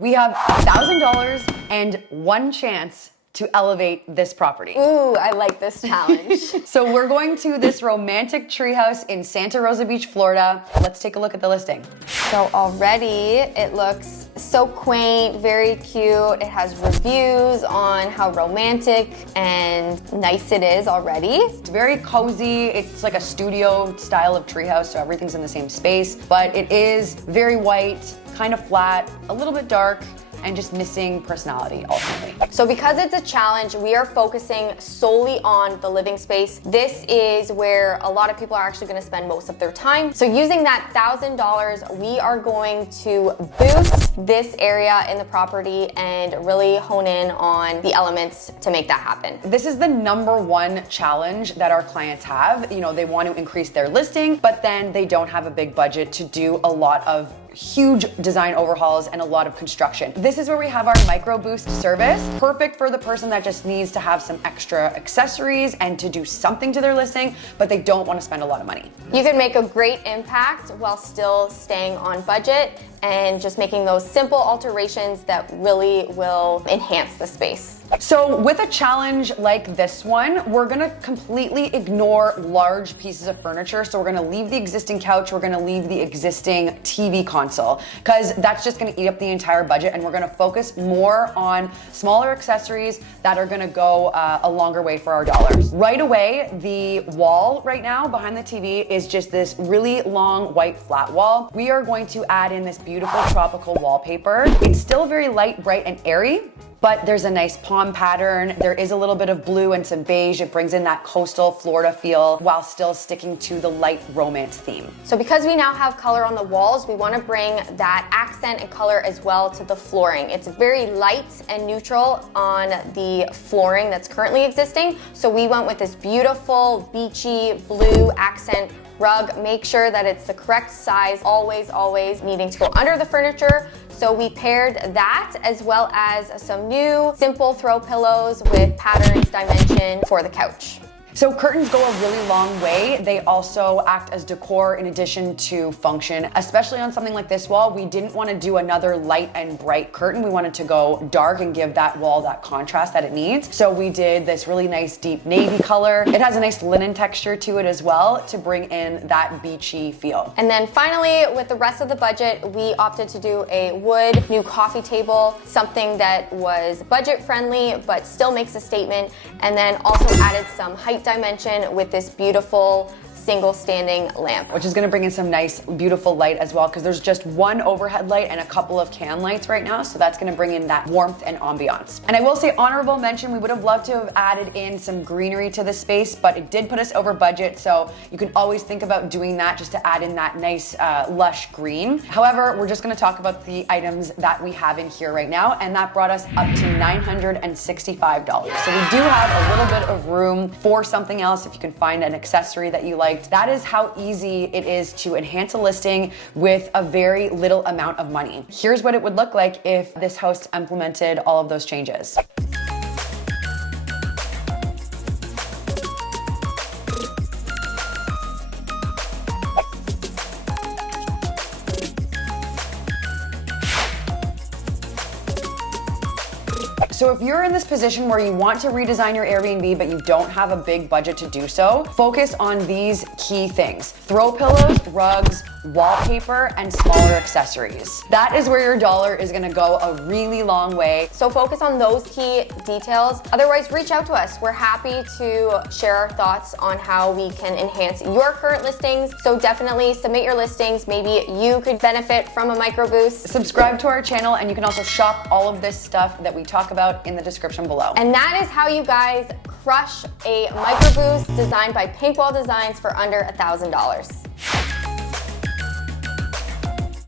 We have $1,000 and one chance to elevate this property. Ooh, I like this challenge. So we're going to this romantic treehouse in Santa Rosa Beach, Florida. Let's take a look at the listing. So already it looks so quaint, very cute. It has reviews on how romantic and nice it is already. It's very cozy. It's like a studio style of treehouse, so everything's in the same space, but it is very white, kind of flat, a little bit dark, and just missing personality ultimately. So because it's a challenge, we are focusing solely on the living space. This is where a lot of people are actually gonna spend most of their time. So using that $1,000, we are going to boost this area in the property and really hone in on the elements to make that happen. This is the #1 challenge that our clients have. You know, they want to increase their listing, but then they don't have a big budget to do a lot of huge design overhauls and a lot of construction. This is where we have our micro boost service, perfect for the person that just needs to have some extra accessories and to do something to their listing, but they don't want to spend a lot of money. You can make a great impact while still staying on budget and just making those simple alterations that really will enhance the space. So with a challenge like this one, we're gonna completely ignore large pieces of furniture. So we're gonna leave the existing couch, we're gonna leave the existing TV console, because that's just gonna eat up the entire budget, and we're gonna focus more on smaller accessories that are gonna go a longer way for our dollars. Right away, the wall right now behind the TV is just this really long white flat wall. We are going to add in this beautiful tropical wallpaper. It's still very light, bright, and airy, but there's a nice palm pattern. There is a little bit of blue and some beige. It brings in that coastal Florida feel while still sticking to the light romance theme. So because we now have color on the walls, we want to bring that accent and color as well to the flooring. It's very light and neutral on the flooring that's currently existing. So we went with this beautiful beachy blue accent rug. Make sure that it's the correct size, always needing to go under the furniture. So we paired that as well as some new simple throw pillows with patterns, dimension for the couch. So curtains go a really long way. They also act as decor in addition to function, especially on something like this wall. We didn't want to do another light and bright curtain. We wanted to go dark and give that wall that contrast that it needs. So we did this really nice deep navy color. It has a nice linen texture to it as well to bring in that beachy feel. And then finally, with the rest of the budget, we opted to do a wood new coffee table, something that was budget friendly, but still makes a statement. And then also added some height dimension with this beautiful single standing lamp, which is going to bring in some nice beautiful light as well, because there's just one overhead light and a couple of can lights right now, so that's going to bring in that warmth and ambiance. And I will say, honorable mention, we would have loved to have added in some greenery to the space, but it did put us over budget, so you can always think about doing that just to add in that nice lush green. However, we're just going to talk about the items that we have in here right now, and that brought us up to $965. So we do have a little bit of room for something else if you can find an accessory that you like. That is how easy it is to enhance a listing with a very little amount of money. Here's what it would look like if this host implemented all of those changes. So if you're in this position where you want to redesign your Airbnb, but you don't have a big budget to do so, focus on these key things: throw pillows, rugs, wallpaper, and smaller accessories. That is where your dollar is gonna go a really long way. So focus on those key details. Otherwise, reach out to us. We're happy to share our thoughts on how we can enhance your current listings. So definitely submit your listings. Maybe you could benefit from a micro boost. Subscribe to our channel, and you can also shop all of this stuff that we talk about in the description below. And that is how you guys crush a micro boost designed by Pinkwall Designs for under $1,000.